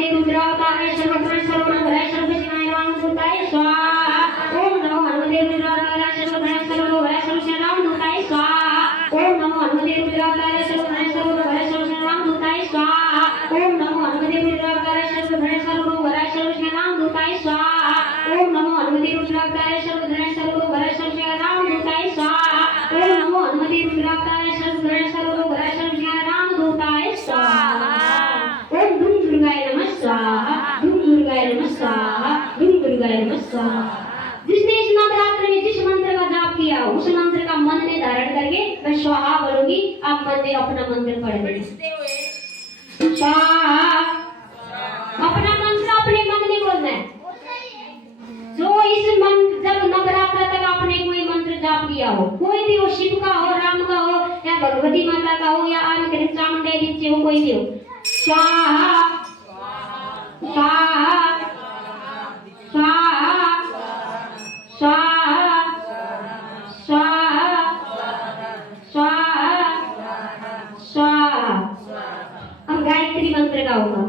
हनुमते रुद्रावताराय सर्वत्र सर्वमंगलाय सर्वसिद्धाय रामदूताय स्वाहा। ओम नमो हनुमते रुद्रावताराय सर्वत्र सर्वमंगलाय सर्वसिद्धाय रामदूताय स्वाहा। ओम नमो हनुमते रुद्रावताराय सर्वत्र सर्वमंगलाय सर्वसिद्धाय रामदूताय स्वाहा। ओम नमो हनुमते रुद्रावताराय सर्वत्र सर्वमंगलाय सर्वसिद्धाय रामदूताय स्वाहा। ओम नमो हनुमते रुद्रावताराय सर्वत्र सर्वमंगलाय सर्वसिद्धाय रामदूताय स्वाहा। ओम नमो हनुमते रुद्रावताराय सर्वत्र सर्वमंगलाय सर्वसिद्धाय रामदूताय स्वाहा। ओम धूम दुर्गाय नमः स्वाहा। धूम दुर्गाय नमः स्वाहा। धूम दुर्गाय नमः स्वाहा। जिसने इस नवरात्र में जिस मंत्र का जाप किया उस मंत्र का मन में धारण करके मैं स्वाहा बोलूंगी, आप मन में अपना मंत्र पढ़ लें। स्वाहा अपना मंत्र अपने मन में बोलना है। जो इस मंत्र जब नवरात्र तक आपने कोई मंत्र जाप किया हो, कोई भी हो, शिव का हो, राम का हो या भगवती माता का हो या आन चामुंडा देवी हो, कोई भी हो, स्वाहा स्वाहा स्वाहा स्वाहा स्वाहा स्वाहा स्वाहा। अब गायत्री मंत्र का होगा।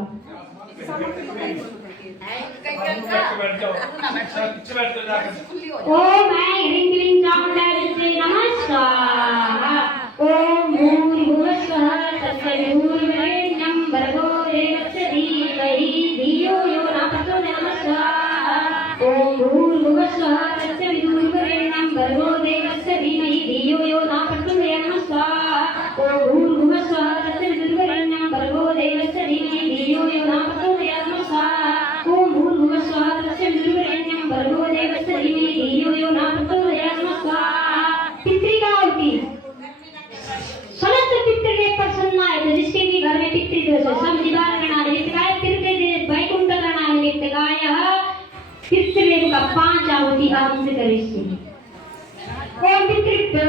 ओम ह्रीं क्लीं चामुण्डाय नमः स्वाहा। ओम भूर्भुवः स्वः तत्सवितुर्वरेण्यं भर्गो देवस्य धीमहि धियो यो न प्रचोदयात् स्वाहा। ओम भूर्भुवः स्वः तत्सवितुर्वरेण्यं भर्गो देवस्य धीमहि धियो यो न प्रचोदयात् स्वाहा। ओम भूर्भुवः स्वः तत्सवितुर्वरेण्यं भर्गो देवस्य धीमहि धियो यो न प्रचोदयात् स्वाहा। ओम भूर्भुवः स्वः तत्सवितुर्वरेण्यं भर्गो देवस्य धीमहि धियो यो न प्रचोदयात् स्वाहा। पितृ का होती समस्त पितृ में प्रसन्न है, तो जिसके भी घर में पितृ दोष है सब निवारण करना नित्य तीर्थ वैकुंठ करना नित्य गाय पितृदेव का 5 आहुति आरंभ करें। ओम पितृभ्यो